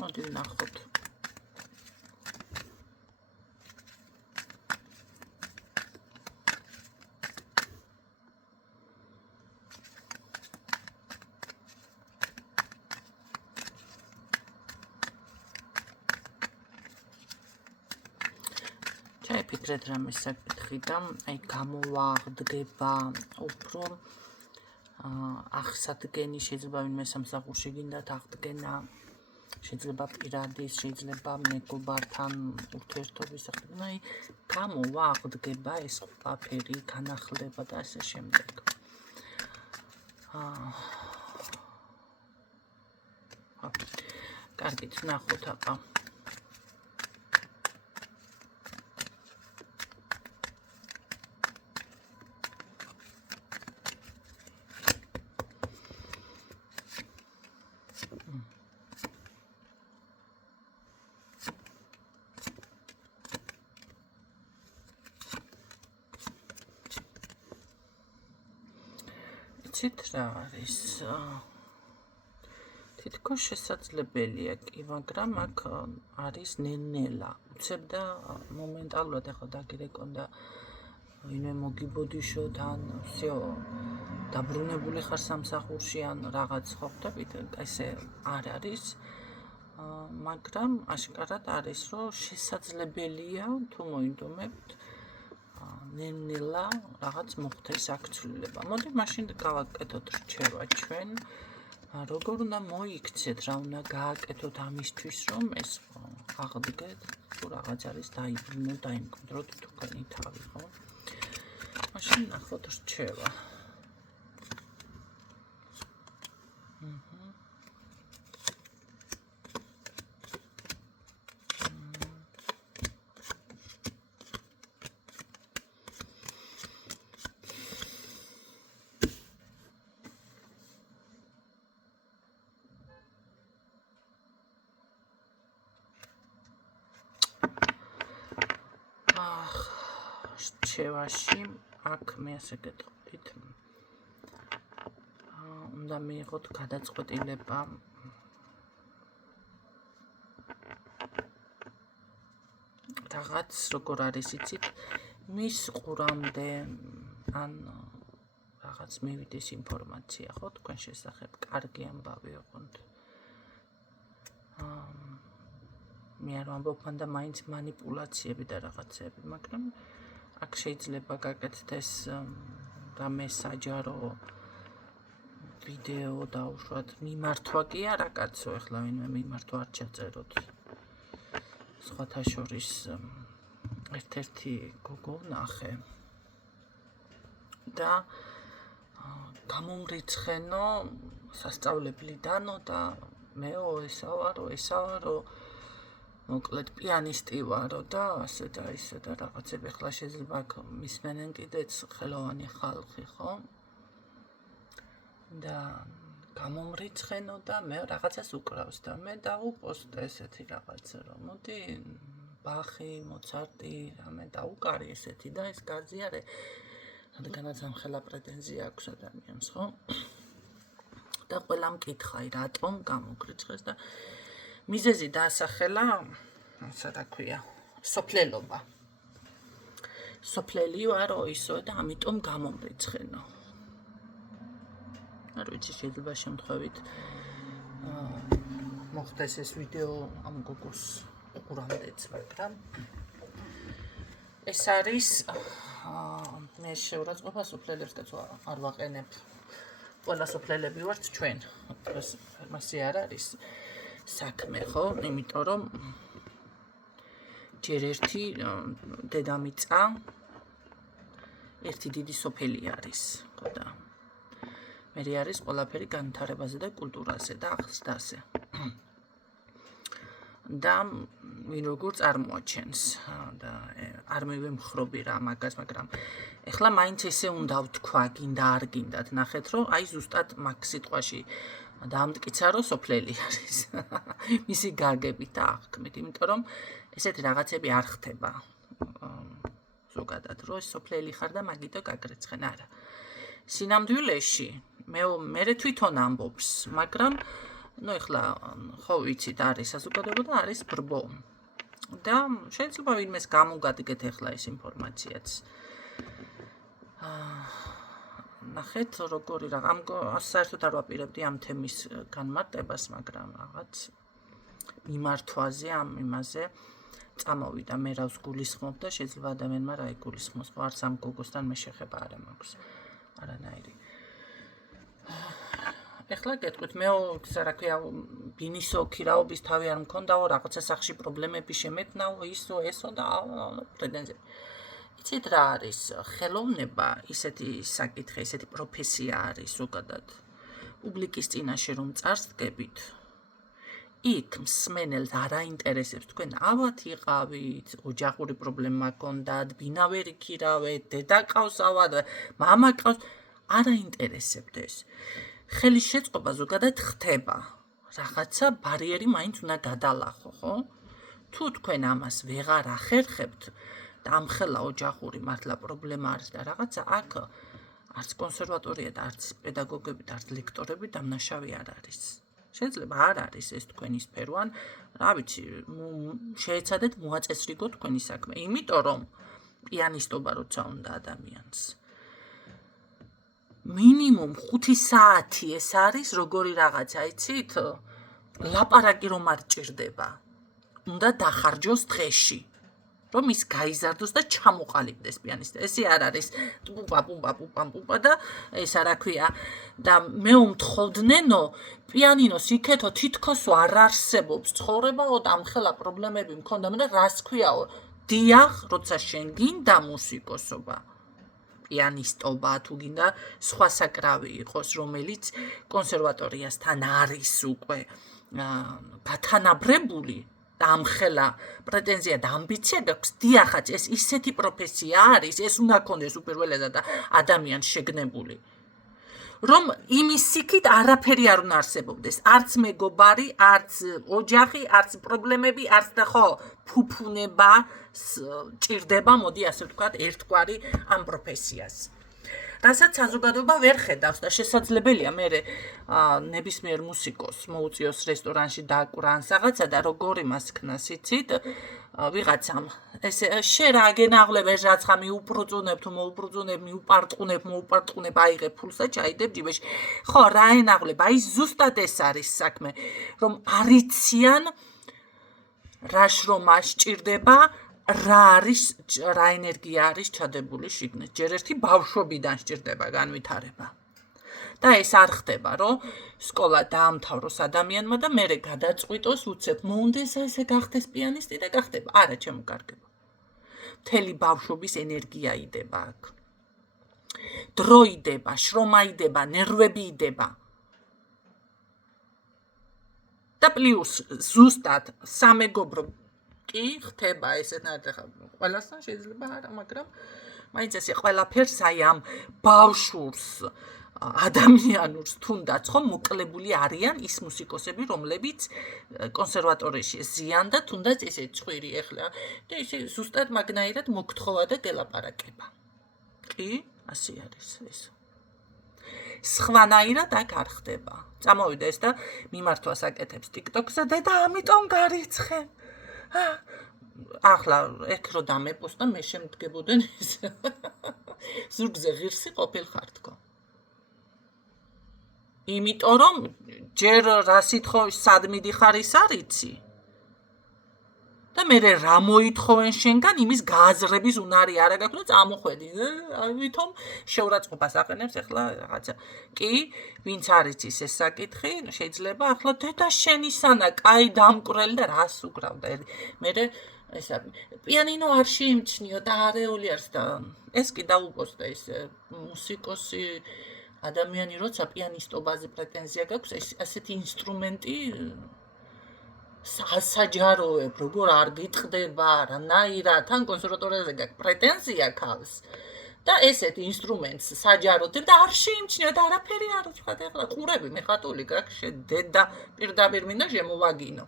მოდი ვნახოთ. ჩაიფიქრეთ რამე საკითხი და აი გამოვაღდგება უფრო აღსადგენი შეიძლება ვინმე სამსახურში გინდათ აღდგენა შეიძლება პირადის შეიძლება მეგობართან ურთიერთობის აღდგენა აი გამოვაღდგება ეს ყველაფერი განახლდება და ასე შემდეგ კარგით ვნახოთ აბა რა არის თითქოს შესაძლებელია კი მაგრამ აქ არის ნელ-ნელა უცებ და მომენტალურად ახლა დაგირეკონდა ვინმე მოგიბოდიშო თან всё დაბრუნებული ხარ სამსახურში ან რაღაც ხო ხვდებით ესე არ არის მაგრამ აშკარად არის რომ შესაძლებელია თუ მოინდომებთ ნელ-ნელა რაღაც მოხდეს აქ ცვლილება. მოდი მაშინ გავაკეთოთ რჩევა ჩვენ. როგორ უნდა მოიქცეთ, რა უნდა გააკეთოთ ამისთვის, რომ ეს აღდგეთ, თუ რაღაც არის დაიბრუნოთ, დაიმკვიდროთ თქვენი თავი, ხო? მაშინ ნახოთ რჩევა. რჩევაში აქ მე ასე გეტყვით უნდა მიიღოთ გადაწყვეტილება რაღაც როგორ არის იცით მის ყურამდე ან რაღაც მივიდეს ინფორმაცია ხო თქვენ შესახებ კარგი ამბავი ოღონდ მე არ ვამბობ მანდა მაინც მანიპულაციები და რაღაცები მაგრამ აქ შეიძლება გაკეთდეს რამე საჯარო ვიდეო დაუშვათ მიმართვა კი არა კაცო ეხლა ვინმე მიმართვა არ ჩაწეროთ სხვათა შორის ერთ-ერთი გოგო ვნახე და გამომრიცხენო სასწავლებლიდანო და მეო ესავარო მოკლედ პიანისტი ვარო და ასე და ისე და რაღაცები ახლა შეიძლება მისმენენ კიდეც ხელოვანი ხალხი ხო და გამომრიცხენო და მე რაღაცას უკრავს და მე დავუპოსტე ესეთი რაღაცა რომ მოდი ბახი მოცარტი რამე დაუკარი ესეთი და ეს გაზიარე რადგანაც ამ ხელა პრეტენზია აქვს ადამიანს ხო და ყველა მკითხა რატომ გამოგრიცხეს და მიზეზი დაასახელა, ასე რა ქვია, სოფლელობა. სოფლელი ვარო ისო და ამიტომ გამომრიცხენო. არ ვიცი შეიძლება შემთხვევით მოხდეს ეს ვიდეო ამ გოგოს ყურამდეც, მაგრამ ეს არის მე შეურაცხყოფა სოფლელებს და არ ვაყენებ. ყველა სოფლელები ვართ ჩვენ. მასე არ არის. საქმე ხო, იმიტომ რომ ჯერ ერთი დედამიწა ერთი დიდი სოფელი არის, ხო და მე არის ყველაფერი განვითარებაზე და კულტურაზე და ახსდაზე. და ვინ როგორ წარმოაჩენს და არ მივემხრობი რა მაგას, მაგრამ ეხლა მაინც ესე უნდა ვთქვა, გინდა არ გინდათ, ნახეთ რომ აი ზუსტად მაგ სიტყვაში დაამტკიცა რომ სოფლელი არის. მისი გაგებით და აღქმით, იმიტომ რომ ესეთი რაღაცები არ ხდება. ზოგადად რომ სოფლელი ხარ და მაგითო გაგრეცხენ, არა. სინამდვილეში მე თვითონ ამბობს, მაგრამ ну ეხლა ხო ვიცით არის საზოგადოება და არის ბრბო და შეიძლება ვინმეს გამოგადგეთ ეხლა ეს ინფორმაციაც ნახეთ როგორი საერთოდ არ ვაპირებდი ამ თემის განმარტებას მაგრამ რაღაც მიმართვაზე ამ იმაზე წამოვიდა მე რავს გულისხმობ და შეიძლება ადამიანმა რა იგულისხმოს ხო არც ამ გოგოსთან მე შეხება არ მაქვს არანაირი ეხლა გეტყვით მე რა ქვია ბინისო ქირაობის თავი არ მქონდაო რაღაცა სახში პრობლემები შემეտնაო ისო ესო და პრეტენზია იცით რა არის ხელოვნება ისეთი საკითხი ისეთი პროფესია არის ზოგადად პუბლიკის წინაშე რომ წარსდგებით იქ მსმენელს არ აინტერესებს თქვენ ავად იყავით ოჯახური პრობლემა გქონდათ ბინავერი ქირავეთ დედა ყავს ავად მამა ყავს არ აინტერესებთ ეს ხელის შეწყობა ზოგადად ხდება რაღაცა ბარიერი მაინც უნდა გადალახო ხო თუ თქვენ ამას ვეღარ ახერხებთ და ამხელა ოჯახური მართლა პრობლემა არის და რაღაცა აქ არც კონსერვატორია და არც პედაგოგები და არც ლექტორები დამნაშავე არ არის შეიძლება არ არის ეს თქვენი სფერო ან რა ვიცი შეეცადეთ მოაწესრიგოთ თქვენი საქმე იმიტომ რომ პიანისტობა როცა უნდა ადამიანს მინიმუმ 5 საათი ეს არის როგორი რაღაცა იცით ლაპარაკი რომ არ ჭირდება უნდა დახარჯოს დღეში რომ ის გაიზარდოს და ჩამოყალიბდეს პიანისტი ესე არ არის პუპა და ეს რა ქვია და მე უმთხოვდნენო პიანინოს იქეთო თითქოსო არ არსებობს ცხოვრებაო და ამხელა პრობლემები მქონდა და რას ქვიაო დიახ როცა შენ გინდა მუსიკოსობა პიანისტობა თუ გინდა სხვა საკრავი იყოს რომელიც კონსერვატორიასთან არის უკვე გათანაბრებული და ამხელა პრეტენზია და ამბიცია გაქვს დიახაც ეს ისეთი პროფესია არის ეს უნდა გქონდეს უპირველესად და ადამიანს შეგნებული რომ იმის სიქით არაფერი არ უნდა არსებობდეს არც მეგობარი არც ოჯახი არც პრობლემები არც და ხო ფუფუნება ჭირდება მოდი ასე ვთქვათ ერთგვარი ამ პროფესიას რასაც საზოგადოება ვერ ხედავს და შესაძლებელია მე ნებისმიერ მუსიკოს მოუწიოს რესტორანში დააკვრა ან რაღაცა და როგორ იმას ქნას იცით ვიღაცამ ეს შენ რა გენაღლებ ეს რაცა მიუპრუწუნებ თუ მოუპრუწუნებ მიუპარტყუნებ აიღებ ფულს და ჩაიდებ ჯიბეში ხო რა ენაღლებ აი ზუსტად ეს არის საქმე რომ არიციან რა შრომა სჭირდება რა ენერგია არის ჩადებული შიგნით ჯერ ერთი ბავშვობიდან სჭირდება განვითარება და ეს არ ხდება რომ სკოლა დაამთავროს ადამიანმა და მერე გადაწყვიტოს უცებ მომდეს ესე გახდეს პიანისტი და გახდება არა ჩემო კარგებო მთელი ბავშვობის ენერგია იდება აქ დრო იდება შრომა იდება ნერვები იდება და პლუს ზუსტად სამეგობრო კი ხდება ესეთნაირად ხა ყველასთან შეიძლება არა მაგრამ მაინც ესე ყველაფერს აი ამ ბავშვურს ადამიანურს თუნდაც ხო მოკლებული არიან ის მუსიკოსები რომლებიც კონსერვატორიაში ზიან და თუნდაც ესე წვირი ეხლა და ესე ზუსტად მაგნაირად მოგთხოვა და გელაპარაკება კი ასე არის ეს სხვანაირად აქ არ ხდება წამოვიდა ეს და მიმართვას აკეთებს TikTok-ზე და ამიტომ გარიცხენ ახლა ეგ რო დამეპოსტა მე შემდგებოდნენ ეს ზურგზე ღირსი ყოფილხარ თქო იმიტომ რომ ჯერ რა სიტყვის სად მიდიხარ ის არიცი და მე რა მოითხოვენ შენგან იმის გააზრების უნარი არა გაქვს და წამოხვედი ვითომ შეურაცხყოფას აყენებს ახლა რაღაცა კი ვინც არიცის ეს საკითხი შეიძლება ახლა დედა შენისანა კაი დამკვრელი და რას უკრავდა მე ესა პიანინო არ შეიმჩნიო და არეული არის და ეს კი დაუპოსტა ეს მუსიკოსი ადამიანი როცა პიანისტობაზე პრეტენზია გაქვს ეს ასეთი ინსტრუმენტი საჯაროებ როგორ არ გიტყდება რანაირად თან კონსერვატორიაზე გაქვს პრეტენზია ქალს და ესეთ ინსტრუმენტს საჯაროდებ და არ შეიმჩნია და არაფერი არ ვთქვა ეხლა ყურები მეხატული გაქვს დედა პირდაპირ მინდა შემოვაგინო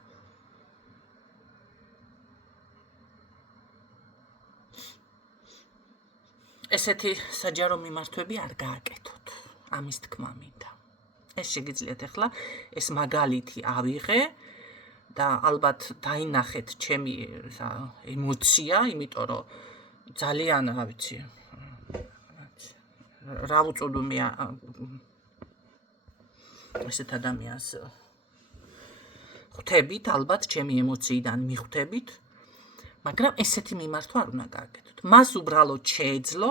ესეთი საჯარო მიმართვები არ გააკეთოთ ამის თქმა მინდა ეს შეგიძლიათ ახლა ეს მაგალითი ავიღე და ალბათ დაინახეთ ჩემი ემოცია, იმიტომ რომ ძალიან, რა ვიცი, რა უწოდო მე ესეთ ადამიანს ხვდებით, ალბათ ჩემი ემოციიდან მიხვდებით, მაგრამ ესეთი მიმართვა არ უნდა გააკეთოთ. მას უბრალოდ შეეძლო,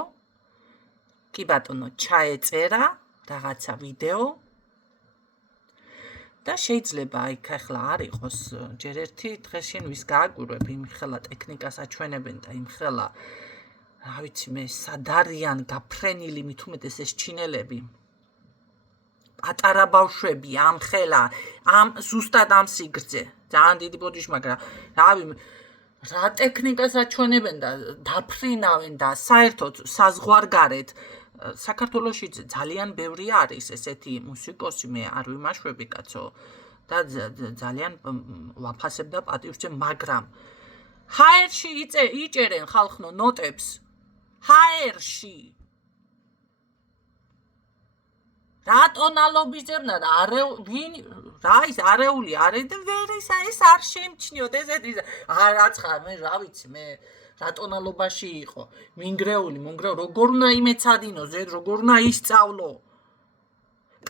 კი ბატონო, ჩაეწერა რაღაცა ვიდეო და შეიძლება იქ ახლა არ იყოს ჯერ ერთი დღე შენ ვის გააკვირვებ, იმ ხელა ტექნიკას აჩვენებენ და იმ ხელა, რა ვიცი მე, სად არიან გაფრენილი, მით უმეტეს ეს ჩინელები. პატარა ბავშვები ამ ხელა, ზუსტად ამ სიგრძე, ძალიან დიდი ბოდიში, მაგრამ რა ტექნიკას აჩვენებენ და დაფრინავენ და საერთოდ საზღვარგარეთ საქართველოში ძალიან ბევრი არის ესეთი მუსიკოსი, მე არ ვიმაშვები კაცო და ძალიან ვაფასებ და პატივს ვცემ, მაგრამ ჰაერში იჭერენ ხალხნო ნოტებს, ჰაერში რა ტონალობის ძებნა და რა ის არეული არის და ვერ ეს არ შემჩნიოთ ესეთი რაცხა მე რა ვიცი მე რა ტონალობაში იყო მინგრეული როგორ უნდა იმეცადინო ზედ როგორ უნდა ისწავლო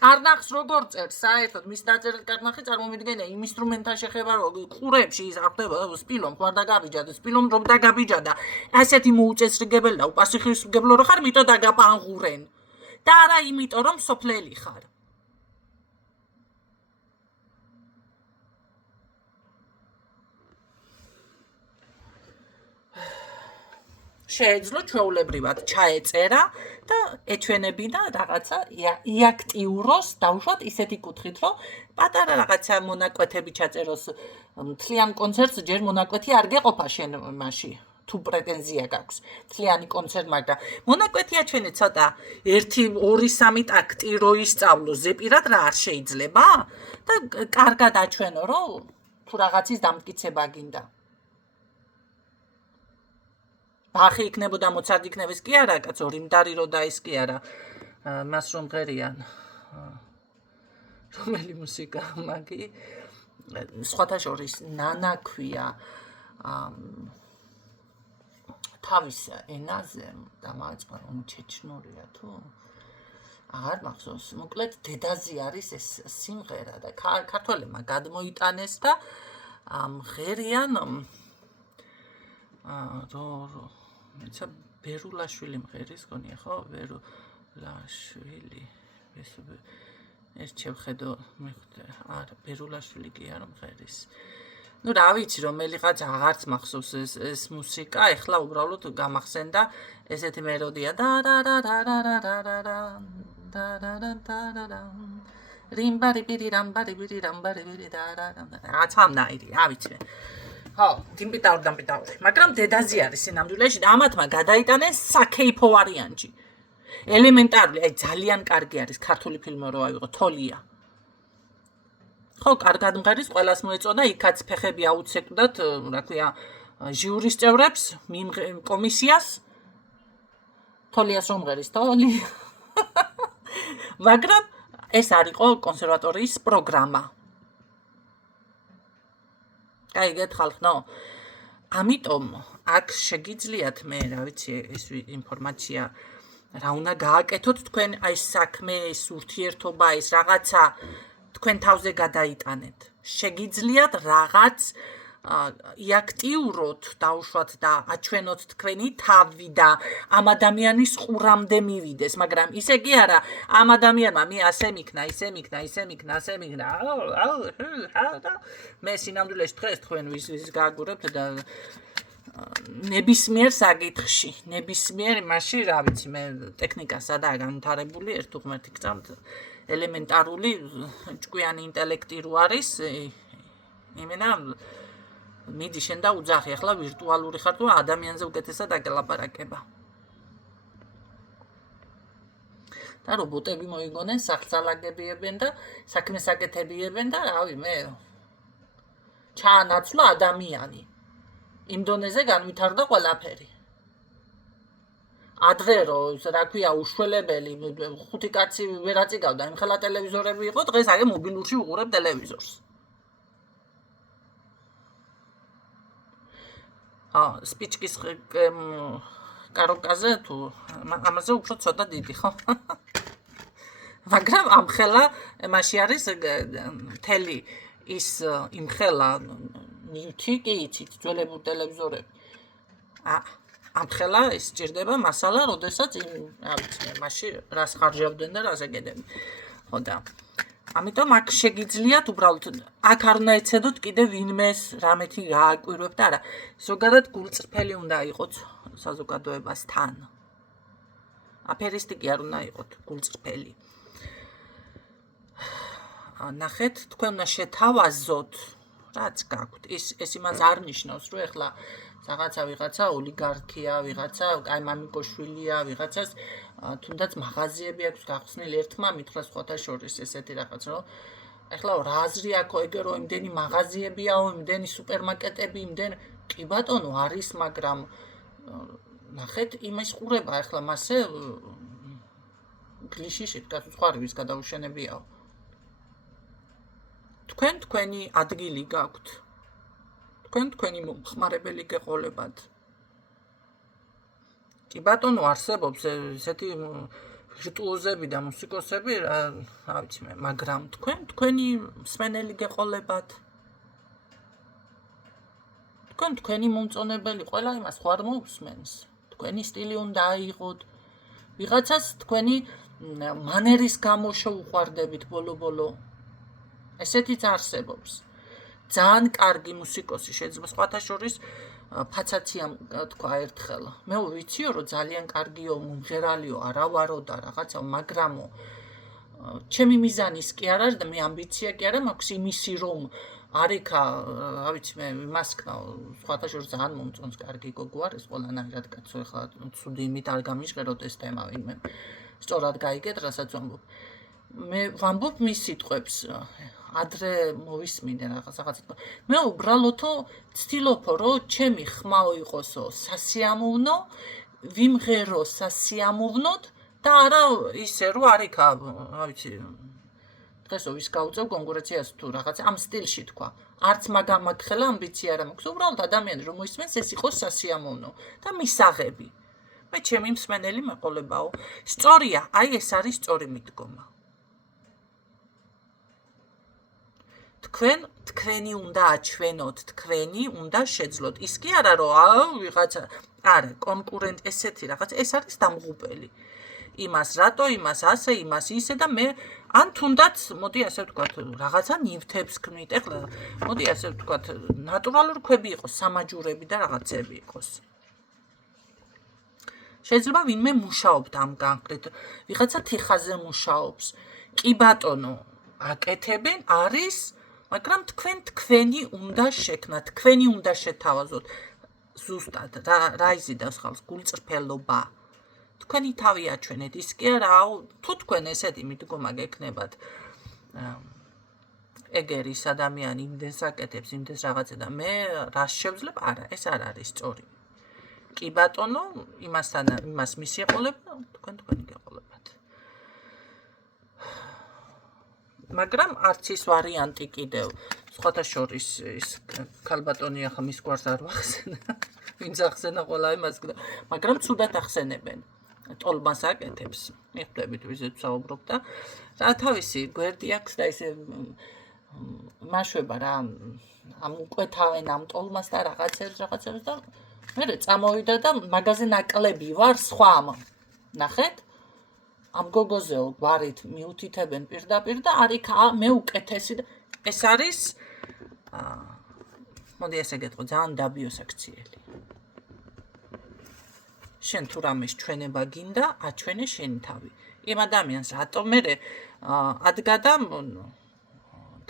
კარნახს როგორ წერს საერთოდ მის დაწერილ კარნახი წარმომიდგენია იმ ინსტრუმენტთან შეხება რომ ყურებში ის ახდება სპილომ ხარ და გაბიჯა და სპილომ რომ დაგაბიჯა და ასეთი მოუწესრიგებელი და უპასუხისმგებლო რო ხარ მიტო დაგაპანღურენ და არა იმიტომ რომ სოფლელი ხარ შეეძლო ჩვეულებრივად ჩაეწერა და ეჩვენებინა რაღაცა იაქტიუროს დაუშვათ ისეთი კუთხით რომ პატარა რაღაცა მონაკვეთები ჩაწეროს მთლიან კონცერტს ჯერ მონაკვეთი არ გეყოფა შენ მასში თუ პრეტენზია გაქვს მთლიანი კონცერტ მაგრამ მონაკვეთი აჩვენე ცოტა 1 2 3 ტაქტი რო ისწავლო ზეპირად რა არ შეიძლება და კარგად აჩვენო რომ თუ რაღაცის დამტკიცება გინდა ბახი იქნებოდა მოცარტი იქნებეს კი არა კაცო რიმდარი რო და ის კი არა მას რომ ღერიან რომელი მუსიკა მაგი სხვათა შორის ნანაქვია თავის ენაზე და მაწყარონ ჩეჩნურია თუ აღარ მახსოვს მოკლედ დედაზე არის ეს სიმღერა და ქართველებმა გადმოიტანეს და ღერიან მეცა ბერულაშვილი მღერის გონია ხო ბერულაშვილი ეს შევხედო მეხუთე არა ბერულაშვილი კი არა მღერის ну რა ვიცი რომელიღაც აღარც მახსოვს ეს მუსიკა ეხლა უბრალოდ გამახსენდა ესეთი მელოდია და რიმბარი ბირი რამბარი ბირი რამბარი ბირი და რაღაც ამნაირი რა ვიცი ხო, დიმპიტაური, მაგრამ დედაზე არის სინამდვილეში და ამათმა გადაიტანეს საკეიფო ვარიანტი. ელემენტარული, აი ძალიან კარგი არის ქართული ფილმი რო ავიღო, თოლია. ხო, კარგად მღერის, ყველას მოეწონა, იქაც ფეხები აუცეკვდათ, რა ქვია, ჟიურის წევრებს, კომისიას. თოლიას რომ მღერის, თოლი. მაგრამ ეს არ იყო კონსერვატორიის პროგრამა. გაიგეთ ხალხო ამიტომ აქ შეგიძლიათ მე რა ვიცი ეს ინფორმაცია რა უნდა გააკეთოთ თქვენ აი საქმე ეს ურთიერთობა ეს რაღაცა თქვენ თავზე გადაიტანეთ შეგიძლიათ რაღაც იაქტიუროთ დაუშვათ და აჩვენოთ თქვენი თავი და ამ ადამიანის ყურამდე მივიდეს მაგრამ ისე კი არა ამ ადამიანმა მე ასე მიქნა ისე მიქნა მე სინამდვილეში დღეს თქვენ ვის გააგურებთ და ნებისმიერ საკითხში ნებისმიერ იმაში რა ვიცი მე ტექნიკა სადაა განვითარებული ერთ უღმერთი გწამთ ელემენტარული ჭკვიანი ინტელექტი რო არის იმენა მიდი შენ და უძახი ახლა ვირტუალური ხარ თუ ადამიანზე უკეთესად აკელაპარაკება და რობოტები მოიგონენ სახსალაგებიებენ და საქმეს აკეთებიებენ და რავი მე ჩაანაცვლა ადამიანი იმ დონეზე განვითარდა ყველაფერი ადრე რომ რა ქვია უშველებელი ხუთი კაცი ვერ აწიგავდა იმხელა ტელევიზორები იყო დღეს აი მობილურში უყურებ ტელევიზორს სპიჩკის კაროკაზე თუ ამაზე უფრო ცოტა დიდი ხო მაგრამ ამხელა მაშინ არის მთელი ის იმხელა ნივთი კი იცით ძველებურ ტელევიზორები ამხელა ის ჭირდება მასალა როდესაც რა ვიცი მაშინ რას ხარჯავდნენ და რას ეკედნენ ხო და ამიტომ აქ შეგიძლიათ უბრალოდ აქ არ უნდა ეცედოთ კიდე ვინმეს რამეთი გააკვირვებთ არა ზოგადად გულწრფელი უნდა იყოთ საზოგადოებასთან აფერისტი კი არ უნდა იყოთ გულწრფელი ნახეთ თქვენ უნდა შეთავაზოთ რაც გაქვთ ეს იმას არ ნიშნავს რომ ეხლა ვიღაცა ოლიგარქია ვიღაცა აი მამიკოშვილია ვიღაცას თუნდაც მაღაზიები აქვს გახსნილი ერთმა მითხრა სხვათა შორის ესეთი რაღაც რომ ეხლა რა აზრი აქვს ეგ რომ იმდენი მაღაზიებიაო იმდენი სუპერმარკეტები იმდენ კი ბატონო არის მაგრამ ნახეთ იმის ყურება ეხლა მასე გლიშიში გასუცხარის გადაუშენებიაო თქვენ თქვენი ადგილი გაქვთ თქვენი მომხმარებელი გეყოლებათ კი ბატონო არსებობს ესეთი ვირტუოზები და მუსიკოსები რა ვიცი მე მაგრამ თქვენი მსმენელი გეყოლებათ თქვენი მომწონებელი ყველა იმას ხარ მოусმენს თქვენი სტილი უნდა აიღოთ ვიღაცას თქვენი მანერის გამო შეუყვარდებით ბოლო ესეთიც არსებობს ძალიან კარგი მუსიკოსი შეიძლება სხვათა შორის ფაცაცია თქვა ერთხელ მე ვიციო რომ ძალიან კარგიო მომღერალიო არა ვარო და რაღაცა მაგრამო ჩემი მიზანის კი არ არის და მე ამბიცია კი არა მაქვს იმისი რომ არიქა რა ვიცი მე მასკნა სხვათა შორის ძალიან მომწონს კარგი გოგო არის ყველანაირად კაცო ეხლა ცუდი იმით არ გამიჟღეროთ ეს თემა ვინმე სწორად გაიგეთ რასაც ვამბობ მე ვამბობ მის სიტყვებს ადრე მოვისმინე რაღაც მე უბრალოდ ვცდილობო რომ ჩემი ხმაო იყოსო სასიამოვნო ვიმღერო სასიამოვნოდ და არა ისე რომ არიქა რა ვიცი დღესო ვის გავუწევ კონკურენციას თუ რაღაც ამ სტილში თქვა არც მაგამაგხელა ამბიცია არ მაქვს უბრალოდ ადამიანი რომ მოისმენს ეს იყოს სასიამოვნო და მისაღები მე ჩემი მსმენელი მეყოლებაო სწორია აი ეს არის სწორი მიდგომა თქვენი უნდა აჩვენოთ, თქვენი უნდა შეძლოთ. ის კი არა რომ ვიღაცა არა, კონკურენტ ესეთი რაღაც, ეს არის დამღუპელი. იმას რატო, იმას ასე, იმას ისე და მე ან თუნდაც, მოდი ასე ვთქვათ, რაღაცა ნივთებს ქმნით. ეხლა მოდი ასე ვთქვათ, ნატურალური ქვები იყოს, სამაჯურები და რაღაცები იყოს. შეიძლება ვინმე მუშაობთ ამ განხრით, ვიღაცა თიხაზე მუშაობს. კი ბატონო, აკეთებენ არის მაგრამ თქვენი უნდა შექმნათ, თქვენი უნდა შეთავაზოთ. ზუსტად რა იზიდავს ხალხს გულწრფელობა. თქვენი თავი აჩვენეთ, ის კი არა, თუ თქვენ ესეთი მიდგომა გექნებათ. ეგერის ადამიანი იმდენს აკეთებს, იმდენს რაღაცა და მე რას შევძლებ? არა, ეს არ არის სწორი. კი ბატონო, იმას მისიყოლება, თქვენი გეყოლებათ. მაგრამ არც ის ვარიანტი კიდევ სხვათა შორის ის ქალბატონი ახლა მის გვარს არ ვახსენა ვინც ახსენა ყველა იმას მაგრამ ცუდად ახსენებენ ტოლბას აკეთებს მიხვდებით ვიზეთ საუბრობ და რა თავისი გვერდი აქვს და ისე მაშვება რა ამ უკვეთავენ ამ ტოლმას და რაღაცებს და მე წამოვიდა და მაგაზე ნაკლები ვარ სხვა ნახეთ ამ გოგოზეო გვარით მიუთითებენ პირდაპირ და არიქა მე უკეთესი და ეს არის მოდი ესე გეტყვი ძალიან დაბიო საქციელი შენ თუ რამეს ჩვენება გინდა აჩვენე შენი თავი იმ ადამიანს რატომ მე ადგა და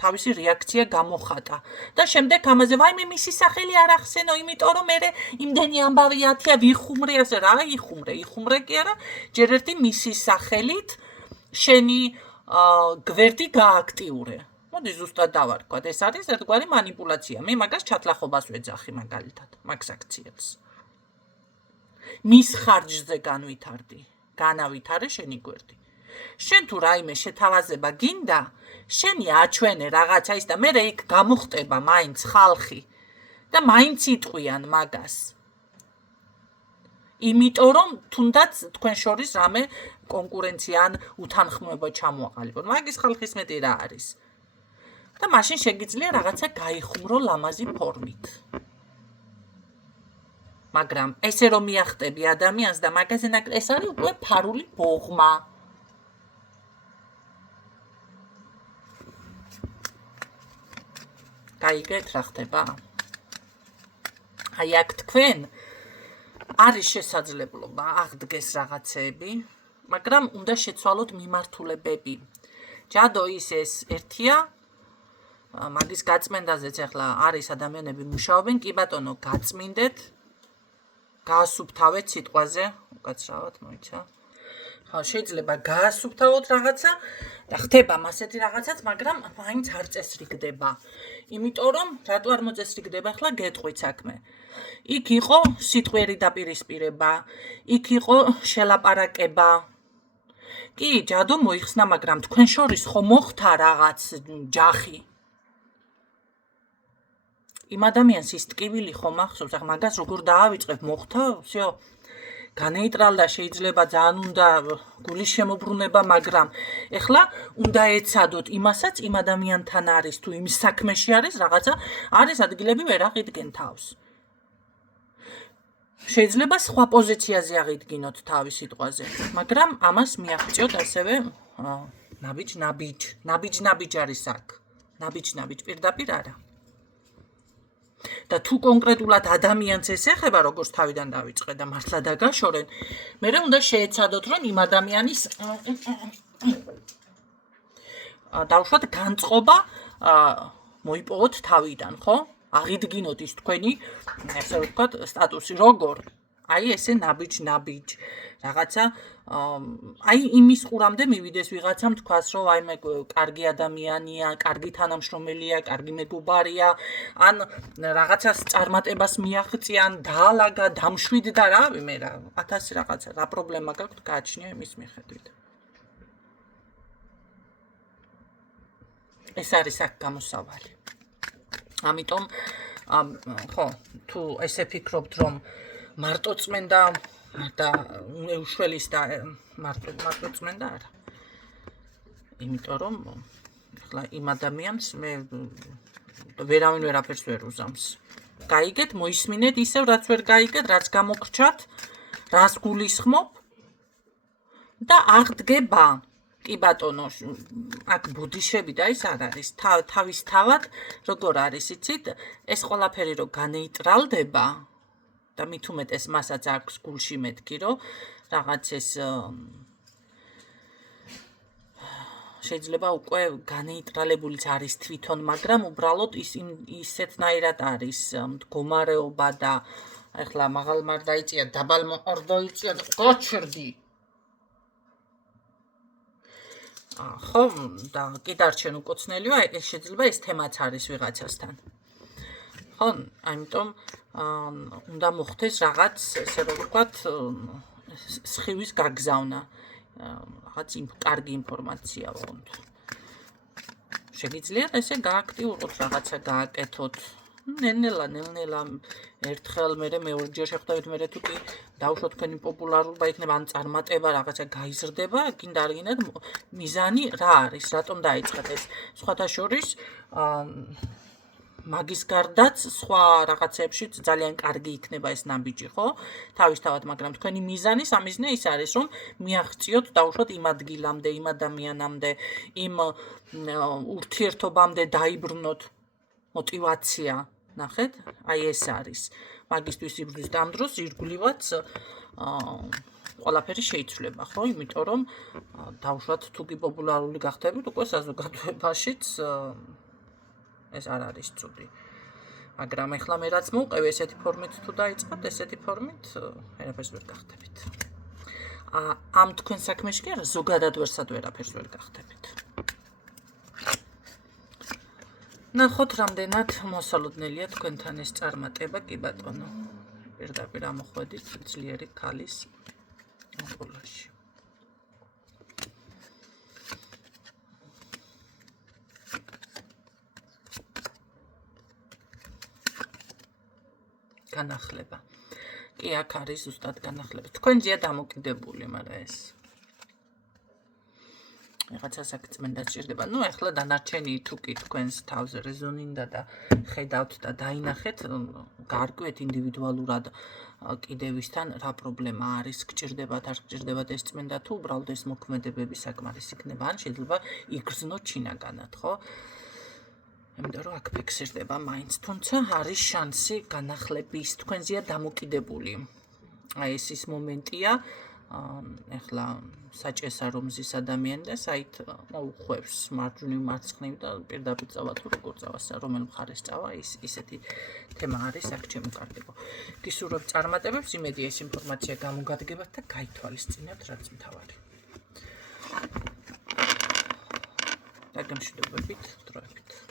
თავისი რეაქცია გამოხატა და შემდეგ ამაზე ვაიმე მისი სახელი არ ახსენო იმიტომ რომ მე იმდენი ამბავი 10-ია ვიხუმრე ასე რა იხუმრე კი არა ჯერ ერთი მისი სახელით შენი გვერდი გააქტიურე მოდი ზუსტად დავარქვათ ეს არის ერთგვარი манипуляცია მე მაგას ჩათლახობას ვეძახი მაგალითად მაგ საქციელს მის ხარჯზე განავითარე შენი გვერდი. შენ თუ რაიმე შეთავაზება გინდა, შენი აჩვენე რაღაცა ის და მე იქ გამოხტება მაინც ხალხი და მაინც იტყვიან მაგას. იმიტომ რომ თუნდაც თქვენ შორის რამე კონკურენცია ან უთანხმოება ჩამოაყალიბონ. მაგის ხალხის მეტი რა არის? და მაშინ შეგიძლია რაღაცა გაიხუმრო ლამაზი ფორმით. მაგრამ ესე რომ მიახტები ადამიანს და მაგაზე ეს არის უკვე ფარული ბოღმა. გაიგეთ რა ხდება? აი აქ თქვენ არის შესაძლებლობა აღდგეს რაღაცეები, მაგრამ უნდა შეცვალოთ მიმართულებები. ჯადო ის ერთია, მაგის გაწმენდაზეც ახლა არის ადამიანები მუშაობენ, კი ბატონო, გაწმინდეთ, გაასუფთავეთ სიტყვაზე, უკაცრავად მოიცა. ხო, შეიძლება გაასუფთავოთ რაღაცა და ხდება მასეთი რაღაცაც, მაგრამ მაინც არ წესრიგდება. იმიტომ რომ რატო არ მოწესრიგდება, ახლა გეტყვით საქმე. იქ იყო სიტყვიერი დაპირისპირება, იქ იყო შელაპარაკება. კი, ჯადო მოიხსნა, მაგრამ თქვენ შორის ხო მოხდა რაღაც ჯახი. იმ ადამიანს ის ტკივილი ხო მახსოვს, ახლა მაგას როგორ დაავიწყებ, მოხდა, всё. განეიტრალდა, შეიძლება ძალიან უნდა გულის შემოbrunება, მაგრამ ეხლა უნდა ეცადოთ იმასაც, იმ ადამიანთან არის თუ იმ საქმეში არის რაღაცა, არის ადგილები ვერ აღიდგენ თავს. შეიძლება სხვა პოზიციაზე აღიდგინოთ თავის სიტყვაზე, მაგრამ ამას მიაღწიოთ ასევე ნაბიჯ არის აქ. ნაბიჯ პირდაპირ არა. და თუ კონკრეტულად ადამიანს ეხება, როგორც თავიდან დავიწყე და მართლა დაგაშორენ, მერე უნდა შეეცადოთ, რომ იმ ადამიანის დავუშვათ განწყობა მოიპოვოთ თავიდან, ხო? აღიდგინოთ ის თქვენი, ესე ვთქვათ, სტატუსი როგორ? აი ესე ნაბიჯ რაღაცა აი იმის ყურამდე მივიდეს ვიღაცამ თქვას რომ აი მე კარგი ადამიანია, კარგი თანამშრომელია, კარგი მეგობარია, ან რაღაცას წარმატებას მიაღწიან, დაალაგა, დამშვიდდა რა, მე რა 1000 რაღაცა, რა პრობლემა გაქვთ გააჩნია იმის მიხედვით. ეს არის აქ გამოსავალი. ამიტომ ხო, თუ ესე ფიქრობთ რომ მარტო წმენდა და უშველის და მარტო წმენდა არა. იმიტომ რომ ახლა იმ ადამიანს მე ვერავინ ვერაფერს ვერ უზამს. გაიგეთ, მოისმინეთ ისევ რაც ვერ გაიგეთ, რაც გამოგრჩათ, რას გულისხმობ და აღდგება. კი ბატონო, აქ ბუდიშები და ის არ არის. თავისთავად როგორ არის, იცით, ეს ყველაფერი რო განეიტრალდება და მით უმეტეს მასაც აქვს გულში მეთქი, რომ რაღაც ეს შეიძლება უკვე განეიტრალებულიც არის თვითონ, მაგრამ უბრალოდ ისეთნაირად არის მდგომარეობა და ახლა მაღალმა არ დაიწია, დაბალმა არ დაიწია და გაჩერდი. ხო, და კი დარჩენ უკოცნელიო, ეს შეიძლება ეს თემაც არის ვიღაცასთან. ხო, ამიტომ უნდა მოხდეს რაღაც, ესე რომ ვთქვათ, სხივის გაგზავნა. რაღაც კარგი ინფორმაცია ვონთ. შეგიძლიათ ესე გააქტიუროთ, რაღაცა გააკეთოთ. ნელ-ნელა ერთხელ მერე მეორჯერ შეხვდებით, მერე თუ კი დავუშვათ თქვენი პოპულარობა იქნება, ან წარმატება რაღაცა გაიზრდება, გინდა არ გინდათ მიზანი რა არის, რატომ დაიწყეთ ეს? სხვათა შორის მაგის გარდაც სხვა რაღაცებშიც ძალიან კარგი იქნება ეს ნაბიჯი, ხო? თავისთავად, მაგრამ თქვენი მიზანი, სამიზნე ის არის, რომ მიაღწიოთ დავუშვათ იმ ადგილამდე, იმ ადამიანამდე, იმ ურთიერთობამდე დაიბრუნოთ мотивация, ნახეთ? აი ეს არის. მაგისტვის იბრძვის და ამ დროს ირგვლივაც ყველაფერი შეიცვლება, ხო? იმიტომ რომ დავუშვათ თუ კი პოპულარული გახდებით, უკვე საზოგადოებაშიც ეს არ არის ცუდი. მაგრამ ეხლა მე რაც მოვყევი ესეთი ფორმით თუ დაიწყოთ, ესეთი ფორმით ვერაფერს ვერ გახდებით. ამ თქვენ საქმეში კი არა, ზოგადად ვერაფერს ვერ გახდებით. ნახოთ, რამდენად მოსალოდნელია თქვენთან ეს წარმატება, კი ბატონო. პირდაპირ ამოხვედით ძლიერი ქალის ამპულაში. განახლება. კი, აქ არის ზუსტად განახლება. თქვენზეა დამოკიდებული, მაგრამ ეს რაღაცა საკწმენდად სჭირდება. ნუ ახლა დანარჩენი თუ კი თქვენს თავზე რეზონინდა და ხედავთ და დაინახეთ, გარკვეთ ინდივიდუალურად კიდევისთან რა პრობლემა არის, გჭირდებათ, არ გჭირდებათ ეს წმენდა თუ უბრალოდ ეს მოქმედებები საკმარისი იქნება, ან შეიძლება იგრძნოთ შინაგანად, ხო? იმიტომ რომ აქ ფიქსირდება მაინც, თუმცა არის შანსი განახლების, თქვენზეა დამოკიდებული. აი ეს ის მომენტია, ახლა საჭესა რომ ზის ადამიანი და საით მოუხვევს მარჯვნივ მარცხნივ და პირდაპირ წავა თუ როგორ წავა, რომელ მხარეს წავა, ისეთი თემა არის აქ ჩემო. გისურვებ წარმატებებს, იმედია ეს ინფორმაცია გამოგადგებათ და გაითვალისწინებთ რაც მთავარი. დაგემშვიდობებით, დროებით.